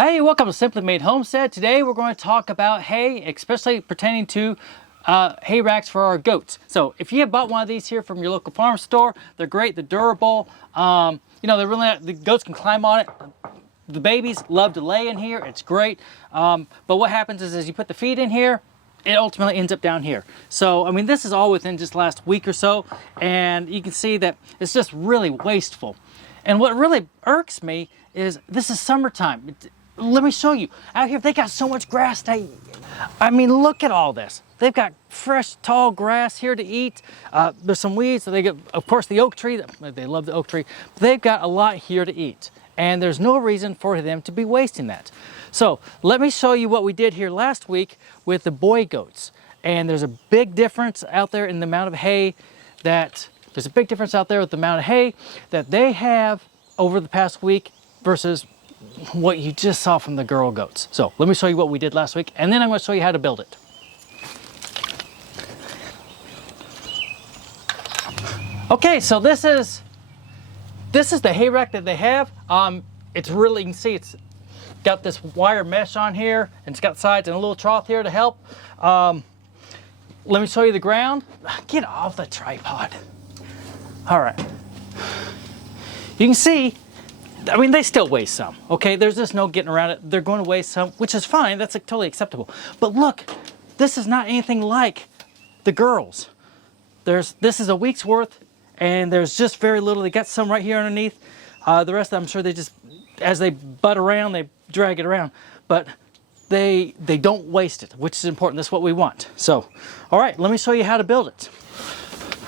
Hey, welcome to Simply Made Homestead. Today we're going to talk about hay, especially pertaining to hay racks for our goats. So if you have bought one of these here from your local farm store, they're great, they're durable. They're really, the goats can climb on it. The babies love to lay in here, it's great. But what happens is as you put the feed in here, it ultimately ends up down here. So, I mean, this is all within just the last week or so, and you can see that it's just really wasteful. And what really irks me is this is summertime. Let me show you. Out here, they got so much grass. I mean, look at all this. They've got fresh, tall grass here to eat. There's some weeds. So they get, of course, the oak tree. They love the oak tree. But they've got a lot here to eat. And there's no reason for them to be wasting that. So let me show you what we did here last week with the boy goats. And there's a big difference out there in the amount of hay that they have over the past week versus what you just saw from the girl goats. So let me show you what we did last week, and then I'm going to show you how to build it. Okay, so this is the hay rack that they have. It's really, you can see it's got this wire mesh on here, and it's got sides and a little trough here to help. Let me show you the ground. Get off the tripod. All right. You can see, I mean, they still waste some, okay? There's just no getting around it. They're going to waste some, which is fine. That's like totally acceptable. But look, this is not anything like the girls. This is a week's worth, and there's just very little. They got some right here underneath. The rest, I'm sure they just, as they butt around, they drag it around. But they don't waste it, which is important. That's what we want. So, all right, let me show you how to build it.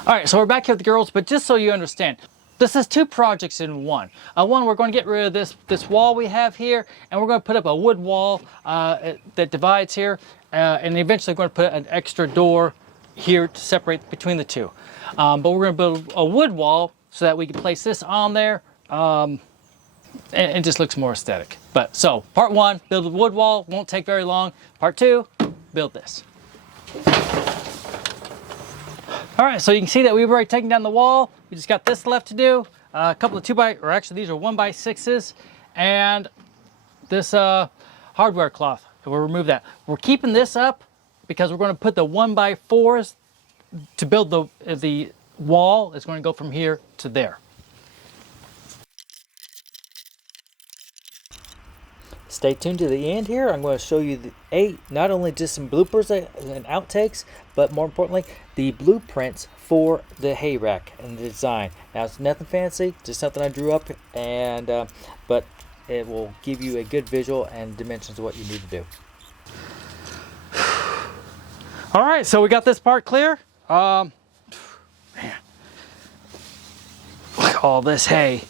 All right, so we're back here with the girls, but just so you understand, this is two projects in one. One, we're going to get rid of this wall we have here, and we're going to put up a wood wall that divides here, and eventually we're going to put an extra door here to separate between the two. But we're going to build a wood wall so that we can place this on there, and it just looks more aesthetic. But so, part one, build a wood wall, won't take very long. Part two, build this. All right, so you can see that we've already taken down the wall. We just got this left to do. A couple of these are 1x6s, and this hardware cloth. We'll remove that. We're keeping this up because we're going to put the 1x4s to build the wall. It's going to go from here to there. Stay tuned to the end here. I'm going to show you not only just some bloopers and outtakes, but more importantly, the blueprints for the hay rack and the design. Now, it's nothing fancy, just something I drew up, and but it will give you a good visual and dimensions of what you need to do. All right, so we got this part clear. Man, look at all this hay.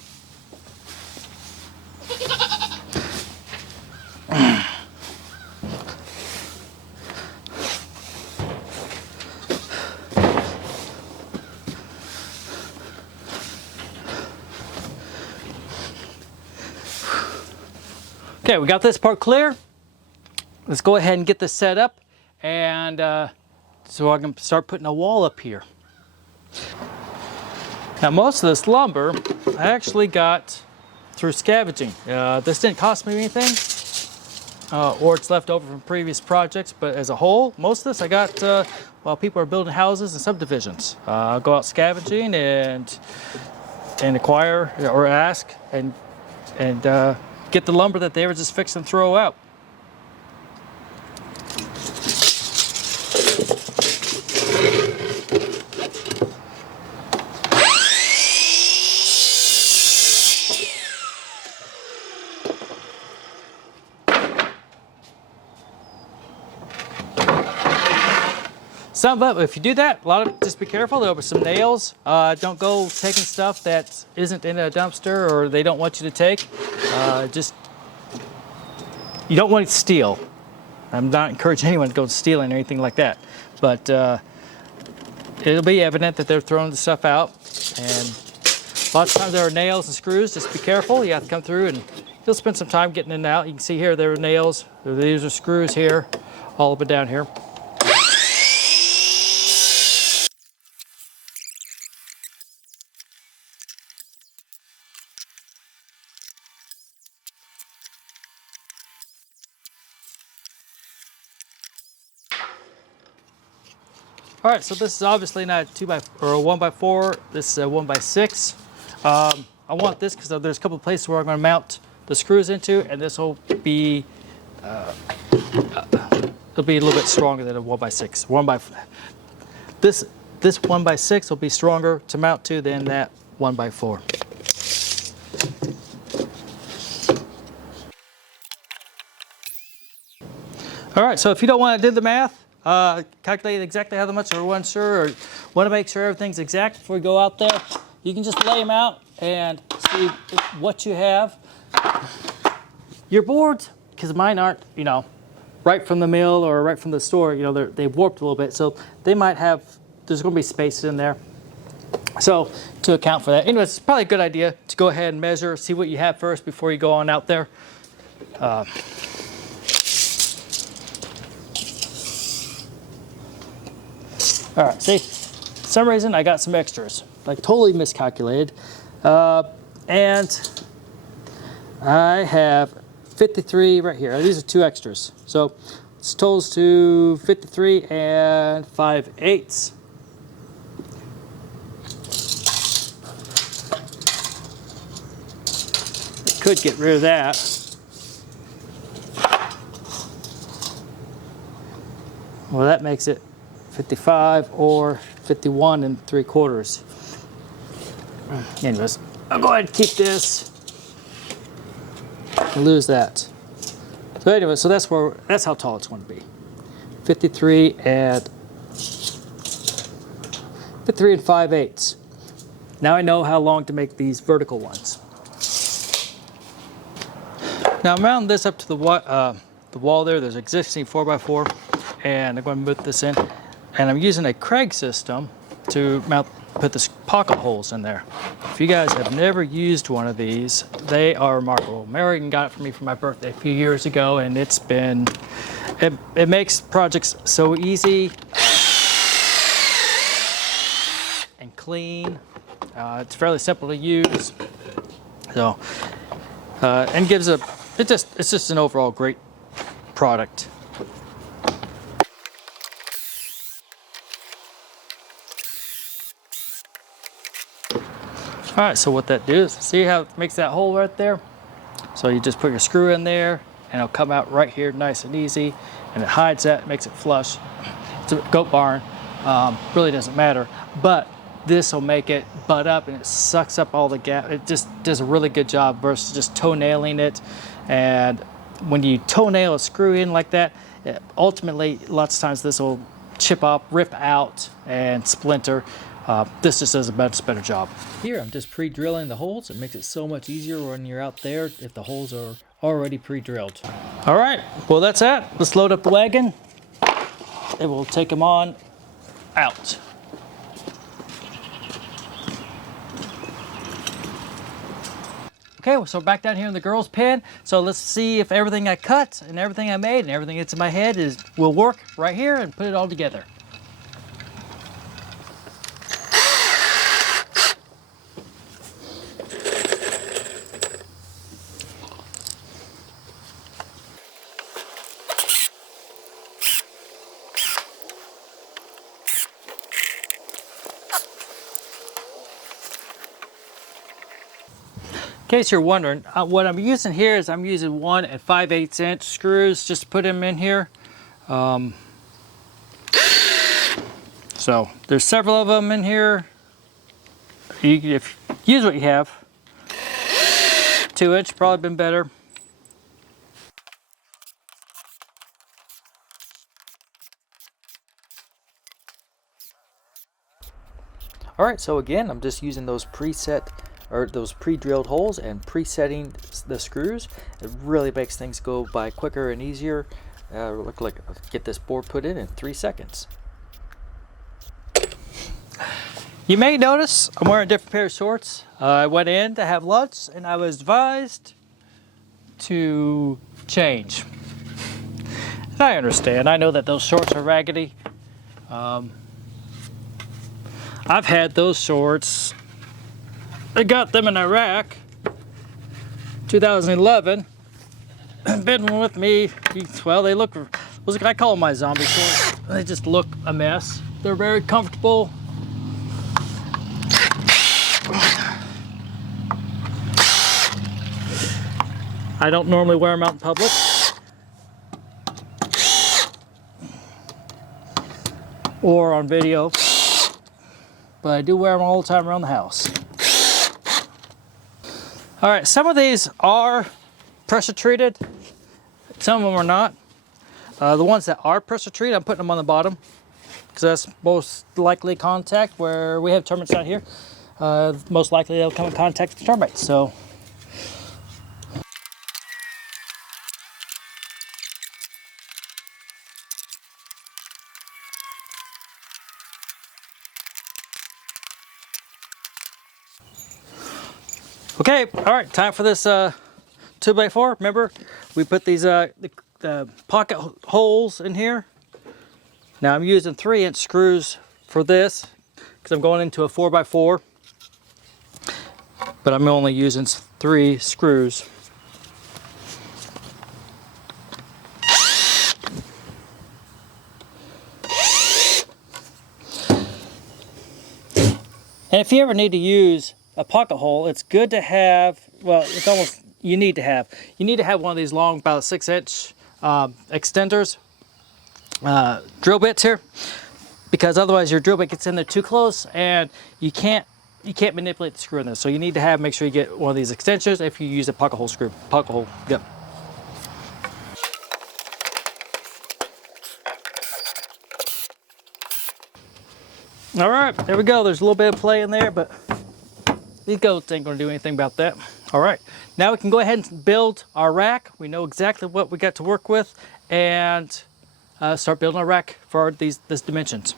Okay, we got this part clear. Let's go ahead and get this set up, and so I can start putting a wall up here. Now, most of this lumber I actually got through scavenging. This didn't cost me anything, or it's left over from previous projects, but as a whole, most of this I got while people are building houses and subdivisions. I'll go out scavenging and acquire or ask and get the lumber that they were just fix and throw out. Some of it, if you do that, just be careful. There'll be some nails. Don't go taking stuff that isn't in a dumpster or they don't want you to take. You don't want to steal. I'm not encouraging anyone to go stealing or anything like that. But it'll be evident that they're throwing the stuff out. And lots of times there are nails and screws. Just be careful. You have to come through and you'll spend some time getting in and out. You can see here there are nails. These are screws here, all up and down here. All right, so this is obviously not a 1x4. This is a 1x6. I want this because there's a couple of places where I'm going to mount the screws into, and this will be it'll be a little bit stronger than a 1x6. This 1x6 will be stronger to mount to than that 1x4. All right, so if you don't want to do the math, calculate exactly how much or unsure, or want to make sure everything's exact before you go out there, you can just lay them out and see what you have. Your boards, because mine aren't, right from the mill or right from the store, they've warped a little bit, so they might have, there's going to be spaces in there. So to account for that, anyways, it's probably a good idea to go ahead and measure, see what you have first before you go on out there. All right, see, for some reason I got some extras, like totally miscalculated. And I have 53 right here. These are 2 extras. So this totals to 53 and 5/8. Could get rid of that. Well, that makes it 55 or 51 3/4. Anyways, I'll go ahead and keep this and lose that. So anyway, so that's how tall it's going to be. 53 and 5/8. Now I know how long to make these vertical ones. Now I'm mounting this up to the wall there. There's existing 4x4, and I'm going to put this in. And I'm using a Craig system to put the pocket holes in there. If you guys have never used one of these, they are remarkable. Marian got it for me for my birthday a few years ago, and it makes projects so easy and clean. It's fairly simple to use. So, and it's just an overall great product. All right, so what that does, see how it makes that hole right there? So you just put your screw in there, and it'll come out right here nice and easy, and it hides that, makes it flush. It's a goat barn, really doesn't matter, but this will make it butt up, and it sucks up all the gap. It just does a really good job versus just toenailing it. And when you toenail a screw in like that, ultimately, lots of times this will chip up, rip out, and splinter. This just does a much better job. Here I'm just pre-drilling the holes. It makes it so much easier when you're out there if the holes are already pre-drilled. All right, well that's that. Let's load up the wagon and we'll take them on out. Okay, so we're back down here in the girls' pen. So let's see if everything I cut and everything I made and everything that's in my head will work right here, and put it all together. In case you're wondering, what I'm using here is I'm using 1 5/8 inch screws just to put them in here. So there's several of them in here. If use what you have. 2 inch probably been better. All right, so again, I'm just using those those pre-drilled holes and presetting the screws. It really makes things go by quicker and easier. Look like get this board put in 3 seconds. You may notice I'm wearing a different pair of shorts. I went in to have lunch and I was advised to change. And I understand. I know that those shorts are raggedy. I've had those shorts. I got them in Iraq, 2011. Been with me. Well, they look. I call them my zombie shorts. They just look a mess. They're very comfortable. I don't normally wear them out in public. Or on video, but I do wear them all the time around the house. All right, some of these are pressure treated, some of them are not. The ones that are pressure treated, I'm putting them on the bottom because that's most likely contact where we have termites out here. Most likely they'll come in contact with termites. So. Okay, all right, time for this 2x4. Remember, we put these the pocket holes in here. Now I'm using 3-inch screws for this because I'm going into a 4x4, but I'm only using 3 screws. And if you ever need to use a pocket hole, it's good to have, well, it's almost, you need to have one of these long, about 6-inch extenders, drill bits here, because otherwise your drill bit gets in there too close and you can't manipulate the screw in this. So you need to make sure you get one of these extensions if you use a pocket hole screw. Pocket hole, yep. All right, there we go. There's a little bit of play in there, but these goats ain't gonna do anything about that. All right, now we can go ahead and build our rack. We know exactly what we got to work with and start building our rack for these dimensions.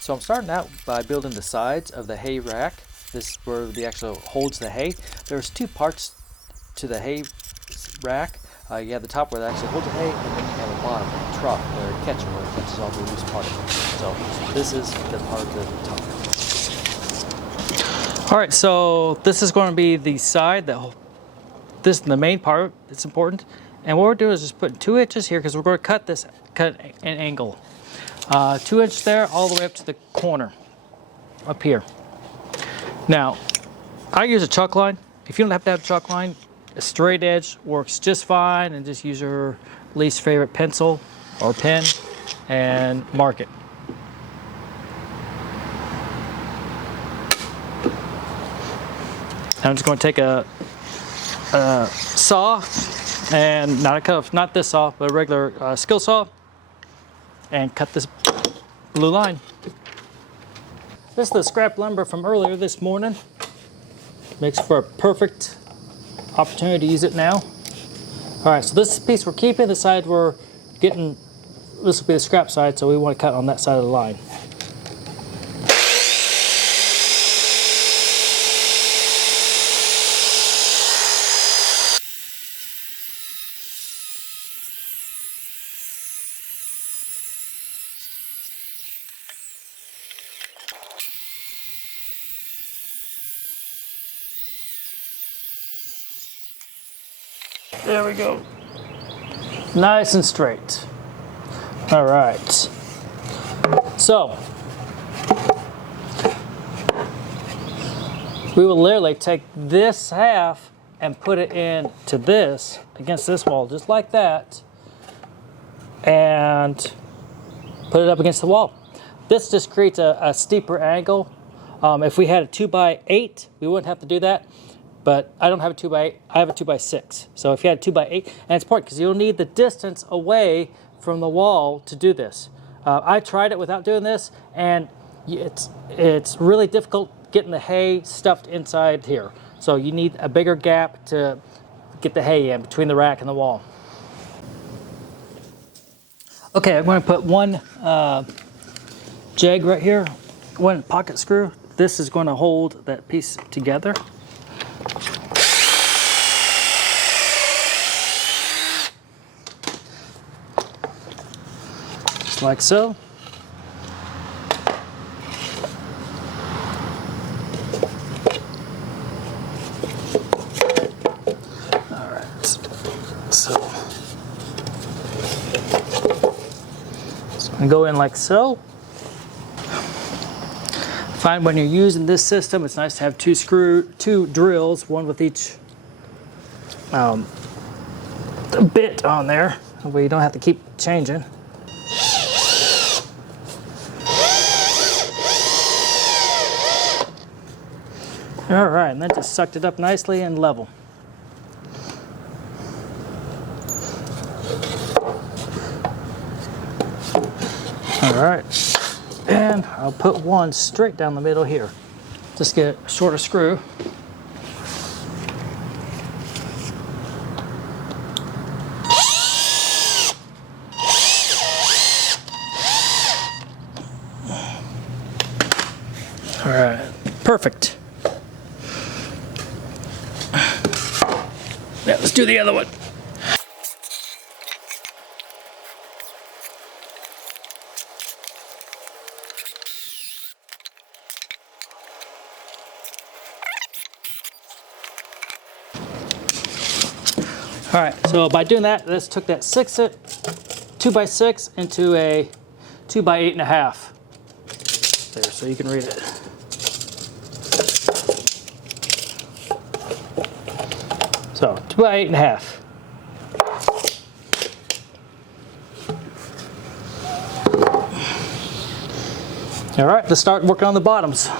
So I'm starting out by building the sides of the hay rack. This is where the actual holds the hay. There's 2 parts to the hay rack. You have the top where it actually holds the hay, and then you have a bottom, a trough, where it catches, where it catches all the loose particles. So this is the part of the top. All right, so this is going to be the side that this is the main part. It's important, and what we're doing is just putting 2 inches here because we're going to cut an angle. 2 inches there, all the way up to the corner, up here. Now, I use a chalk line. If you don't have to have a chalk line, a straight edge works just fine, and just use your least favorite pencil or pen and mark it. I'm just going to take a saw, and not this saw, but a regular skill saw, and cut this blue line. This is the scrap lumber from earlier this morning. Makes for a perfect opportunity to use it now. All right, so this piece we're keeping, the side we're getting, this will be the scrap side, so we want to cut on that side of the line. There we go. Nice and straight. All right. So, we will literally take this half and put it into this, against this wall, just like that, and put it up against the wall. This just creates a steeper angle. If we had a 2x8, we wouldn't have to do that. But I don't have a 2x8, I have a 2x6. So if you had a 2x8, and it's important because you'll need the distance away from the wall to do this. I tried it without doing this, and it's really difficult getting the hay stuffed inside here. So you need a bigger gap to get the hay in between the rack and the wall. Okay, I'm going to put one jag right here, one pocket screw. This is going to hold that piece together. Just like so. All right, so go in like so. Find when you're using this system, it's nice to have two drills, one with each bit on there, where you don't have to keep changing. All right, and that just sucked it up nicely and level. All right, and I'll put one straight down the middle here. Just get a shorter screw. All right, perfect. Yeah, let's do the other one. All right, so by doing that, let's took that 2x6 into a 2x8.5. There, so you can read it. So 2x8.5. All right, let's start working on the bottoms.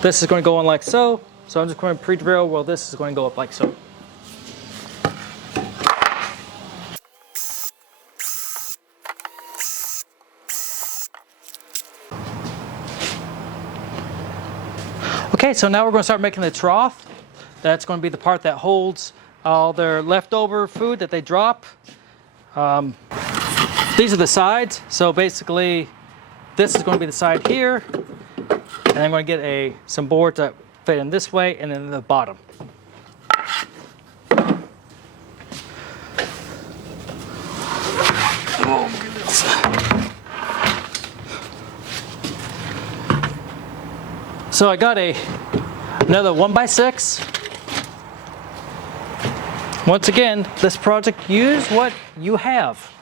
This is going to go on like so. So I'm just going to pre-drill while this is going to go up like so. Okay, so now we're going to start making the trough. That's going to be the part that holds all their leftover food that they drop. These are the sides. So basically, this is going to be the side here. And I'm going to get some boards that fit in this way and then the bottom. Oh, goodness. So I got another 1x6. Once again, this project, use what you have.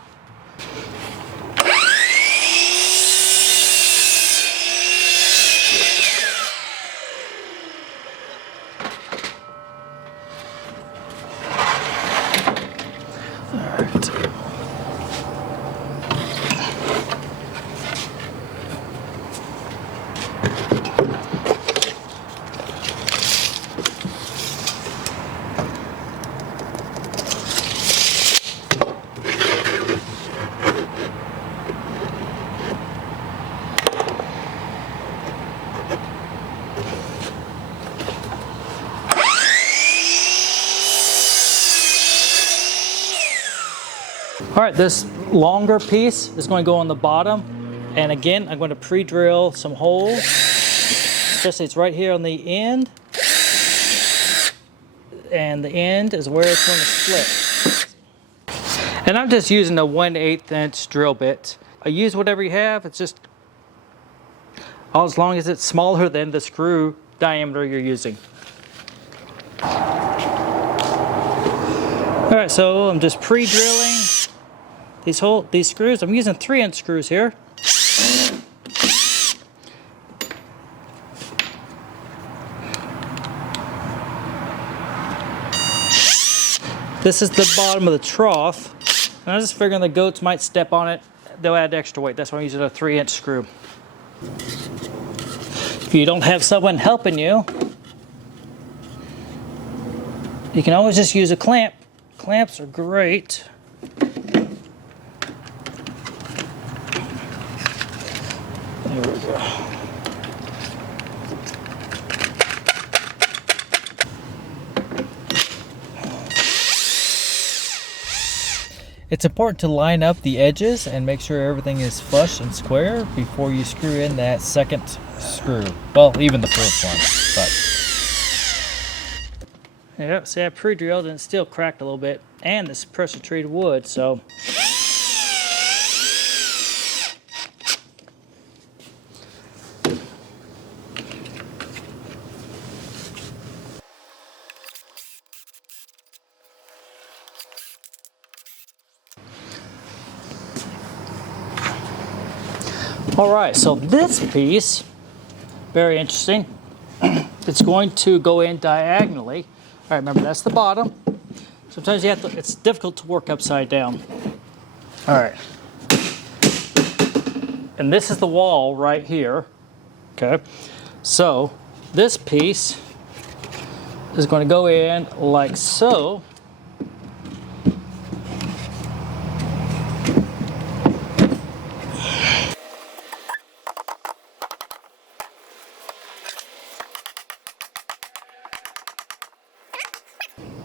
All right, this longer piece is going to go on the bottom. And again, I'm going to pre-drill some holes. Especially it's right here on the end. And the end is where it's going to split. And I'm just using a 1/8 inch drill bit. I use whatever you have. It's just, as long as it's smaller than the screw diameter you're using. All right, so I'm just pre-drilling these screws. I'm using 3-inch screws here. This is the bottom of the trough. And I was just figuring the goats might step on it. They'll add extra weight. That's why I'm using a 3-inch screw. If you don't have someone helping you, you can always just use a clamp. Clamps are great. There we go. It's important to line up the edges and make sure everything is flush and square before you screw in that second screw. Well, even the first one, but. Yeah, see, I pre-drilled and it still cracked a little bit. And this pressure treated wood, so. All right, so this piece, very interesting. It's going to go in diagonally. All right, remember that's the bottom. Sometimes you have to, it's difficult to work upside down. All right. And this is the wall right here. Okay. So this piece is going to go in like so.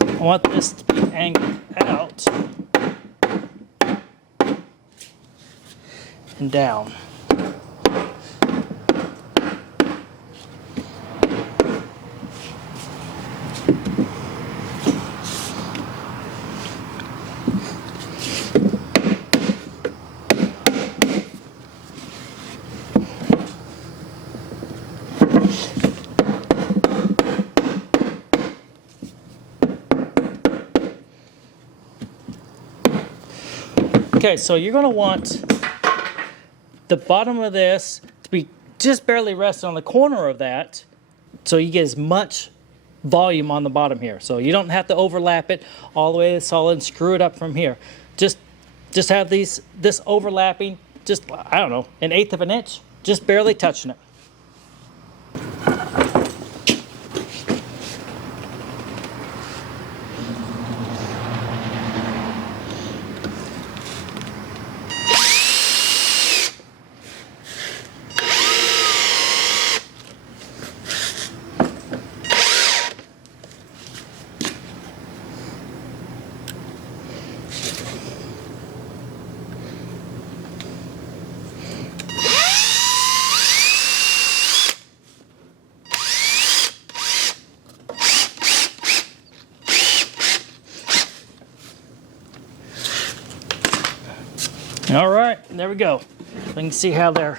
I want this to be angled out and down. Okay, so you're going to want the bottom of this to be just barely resting on the corner of that, so you get as much volume on the bottom here. So you don't have to overlap it all the way to the solid and screw it up from here. Just have this overlapping, just, I don't know, 1/8 of an inch, just barely touching it. All right, there we go. You can see how the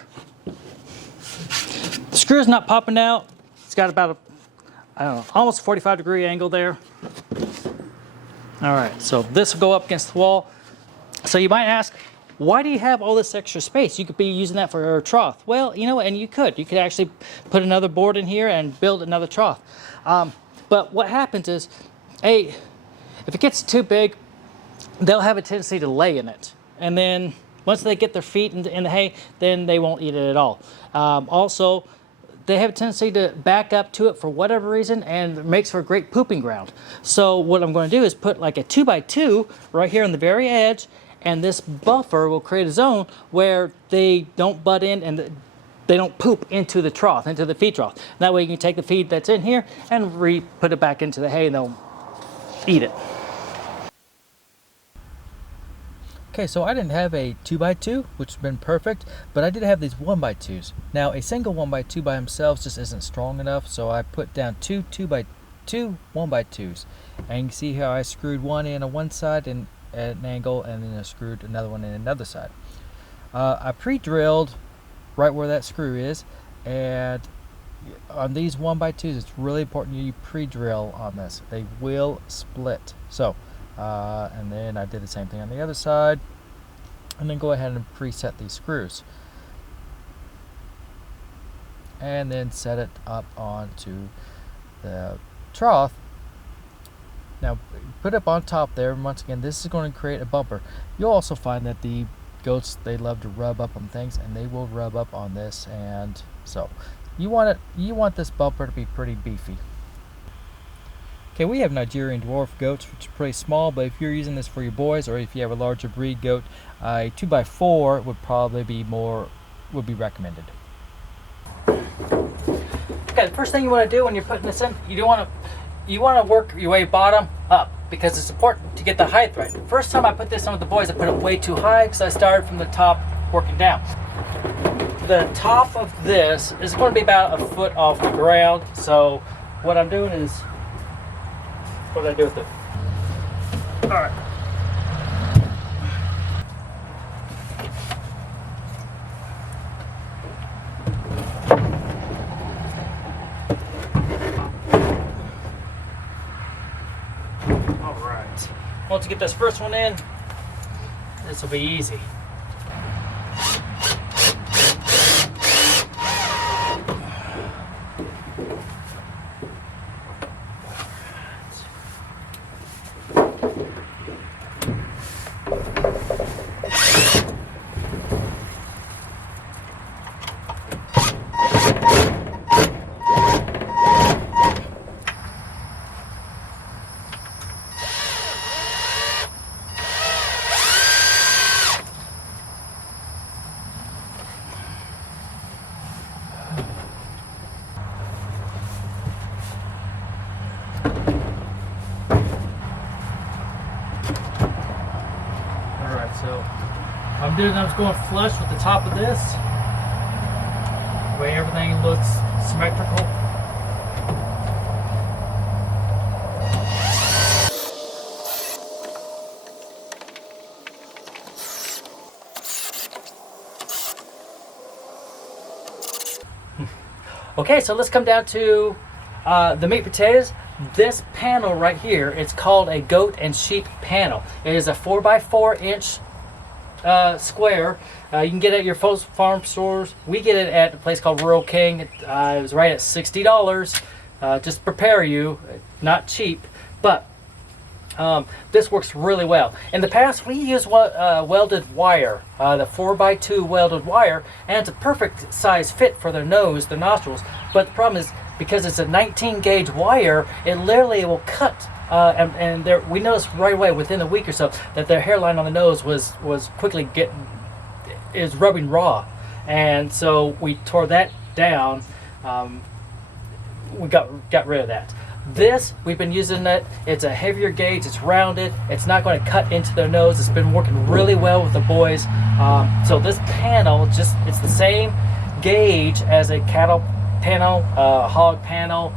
screw's not popping out. It's got about a, I don't know, almost a 45-degree angle there. All right, so this will go up against the wall. So you might ask, why do you have all this extra space? You could be using that for a trough. Well, you know, and you could actually put another board in here and build another trough. But what happens is, if it gets too big, they'll have a tendency to lay in it. And then once they get their feet in the hay, then they won't eat it at all. Also, they have a tendency to back up to it for whatever reason, and it makes for a great pooping ground. So what I'm going to do is put like a 2x2 right here on the very edge, and this buffer will create a zone where they don't butt in and they don't poop into the trough, into the feed trough. That way you can take the feed that's in here and put it back into the hay and they'll eat it. Okay, so I didn't have a 2x2, which has been perfect, but I did have these 1x2s. Now, a single 1x2 by themselves just isn't strong enough, so I put down two 1x2s. And you can see how I screwed one in on one side and at an angle, and then I screwed another one in another side. I pre-drilled right where that screw is, and on these 1x2s, it's really important you pre-drill on this. They will split. So. And then I did the same thing on the other side, and then go ahead and preset these screws and then set it up onto the trough. Now put it up on top there, and once again this is going to create a bumper. You'll also find that the goats, they love to rub up on things, and they will rub up on this, and so you want this bumper to be pretty beefy. Okay, we have Nigerian dwarf goats, which are pretty small, but if you're using this for your boys, or if you have a larger breed goat, a 2x4 would probably be recommended. Okay, the first thing you want to do when you're putting this in, you want to work your way bottom up, because it's important to get the height right. The first time I put this on with the boys, I put it way too high because I started from the top working down. The top of this is going to be about a foot off the ground, so what I'm doing is, what did I do with it? All right. All right. Once you get this first one in, this will be easy. So I'm just going flush with the top of this. The way everything looks symmetrical. Okay, so let's come down to the meat potatoes. This panel right here, it's called a goat and sheep panel. It is a 4x4 inch square. You can get it at your farm stores. We get it at a place called Rural King. It was right at $60. Just prepare you, not cheap, but this works really well. In the past, we used welded wire, the 4x2 welded wire, and it's a perfect size fit for their nose, their nostrils. But the problem is, because it's a 19 gauge wire, it literally will cut. And we noticed right away within a week or so that their hairline on the nose was quickly rubbing raw, and so we tore that down. We got rid of that. This, we've been using it. It's a heavier gauge. It's rounded. It's not going to cut into their nose. It's been working really well with the boys. So this panel, it's the same gauge as a cattle panel, hog panel.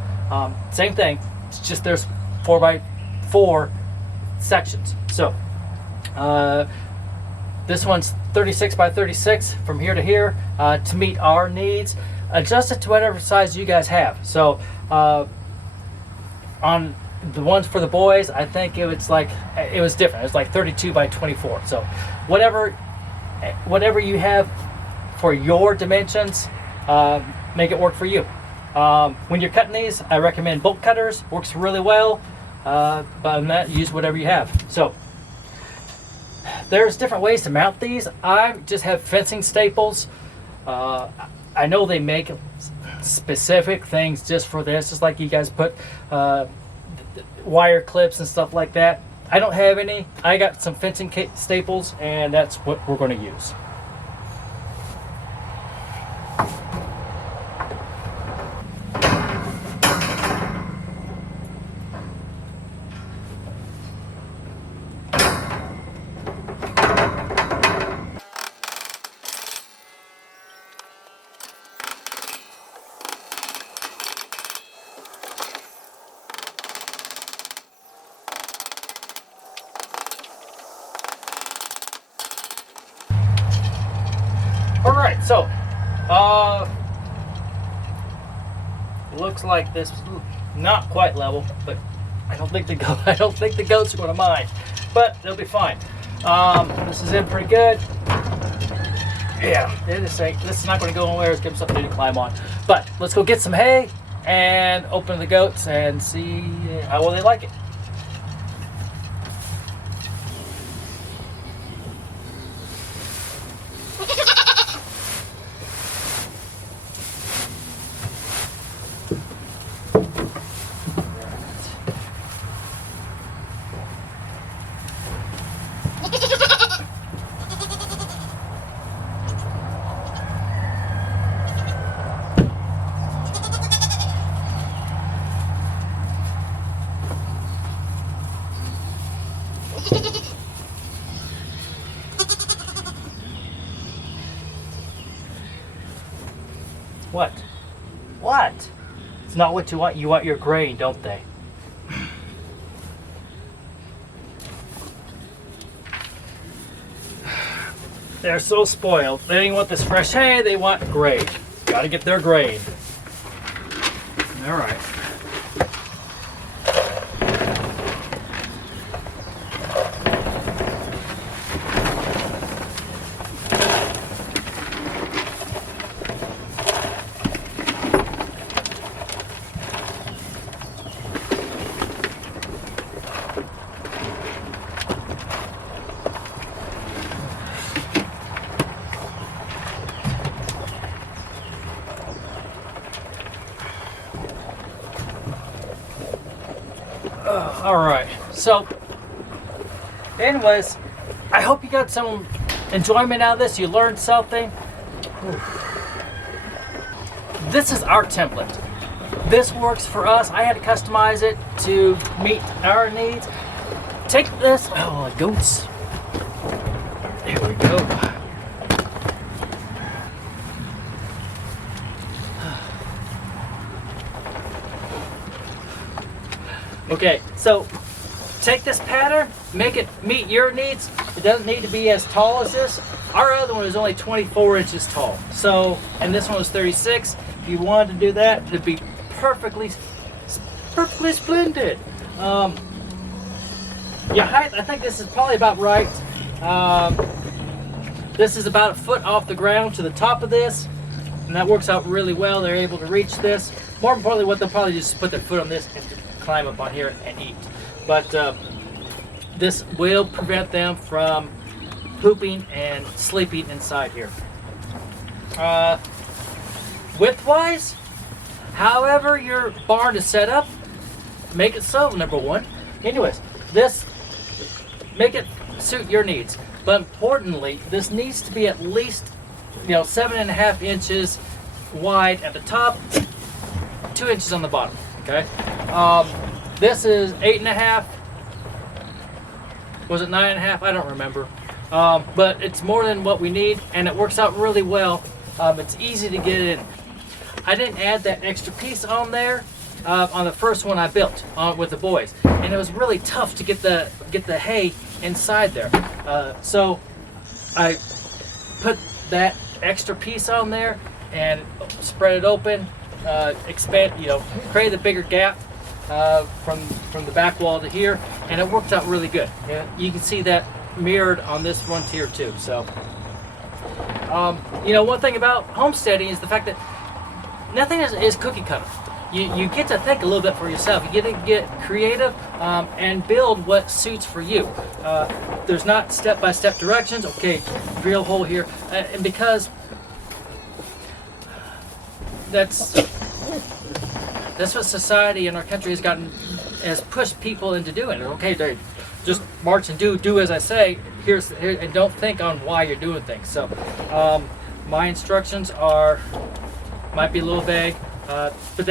Same thing. It's just there's 4x4 sections. So this one's 36 by 36 from here to here to meet our needs. Adjust it to whatever size you guys have. So on the ones for the boys, I think it was different. It was like 32 by 24. So whatever you have for your dimensions, make it work for you. When you're cutting these, I recommend bolt cutters. Works really well. But on that, use whatever you have. So there's different ways to mount these. I just have fencing staples. I know they make specific things just for this, just like you guys put wire clips and stuff like that. I don't have any. I got some fencing staples, and that's what we're going to use. All right, so looks like this is not quite level, but I don't think the goats are going to mind, but they'll be fine. This is in pretty good. Yeah, this is not going to go anywhere. It's give them something to climb on. But let's go get some hay and open the goats and see how well they like it. What? What? It's not what you want. You want your grain, don't they? They're so spoiled. They don't want this fresh hay. They want grain. Gotta get their grain. All right. All right, so anyways, I hope you got some enjoyment out of this. You learned something. This is our template. This works for us. I had to customize it to meet our needs. Take this, oh, goats. There we go. Okay, so take this pattern, make it meet your needs. It doesn't need to be as tall as this. Our other one is only 24 inches tall. So, and this one was 36. If you wanted to do that, it'd be perfectly splendid. Your height, I think this is probably about right. This is about a foot off the ground to the top of this, and that works out really well. They're able to reach this. More importantly, what they'll probably just put their foot on this and climb up on here and eat. But this will prevent them from pooping and sleeping inside here. Width-wise, however your barn is set up, make it so, number one. Anyways, this, make it suit your needs. But importantly, this needs to be at least, 7.5 inches wide at the top, 2 inches on the bottom, okay? This is 8.5. Was it 9.5? I don't remember. But it's more than what we need, and it works out really well. It's easy to get it in. I didn't add that extra piece on there on the first one I built with the boys, and it was really tough to get the hay inside there. So I put that extra piece on there and spread it open, expand, create a bigger gap from the back wall to here, and it worked out really good. Yeah, you can see that mirrored on this one here too. So, one thing about homesteading is the fact that nothing is cookie cutter. You get to think a little bit for yourself. You get to get creative and build what suits for you. There's not step-by-step directions. Okay, drill hole here, and because that's what society in our country has pushed people into doing. Okay, they just march and do as I say. Here, and don't think on why you're doing things. So, my instructions might be a little vague. But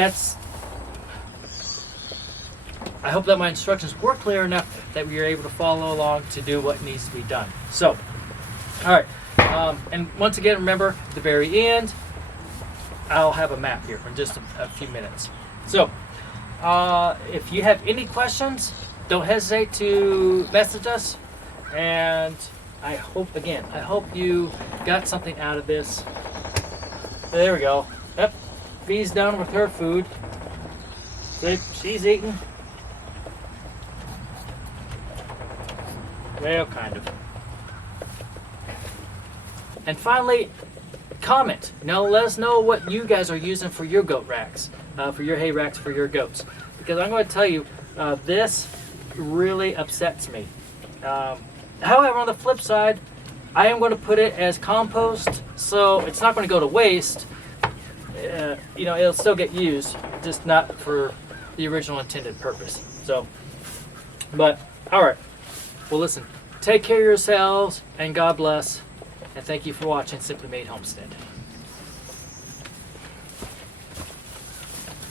I hope that my instructions were clear enough that we are able to follow along to do what needs to be done. So, all right. And once again, remember, at the very end, I'll have a map here in just a few minutes. So, if you have any questions, don't hesitate to message us. And I hope you got something out of this. There we go. Yep. Bee's done with her food. She's eating. Well, kind of. And finally, comment. Let us know what you guys are using for your goat racks, for your hay racks for your goats. Because I'm going to tell you, this really upsets me. However, on the flip side, I am going to put it as compost, so it's not going to go to waste. It'll still get used, just not for the original intended purpose. So, but, all right. Well, listen, take care of yourselves, and God bless, and thank you for watching Simply Made Homestead.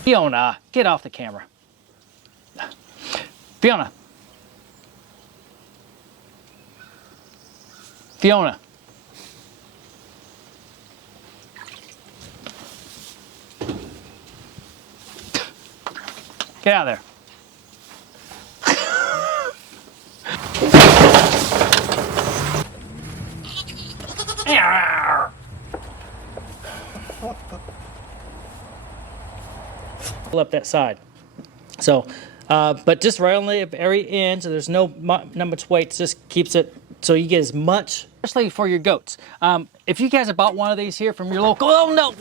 Fiona, get off the camera. Fiona. Get out of there. Up that side. So, but just right on the very end, so there's not much weight. Just keeps it so you get as much, especially for your goats. If you guys have bought one of these here from your local, oh no!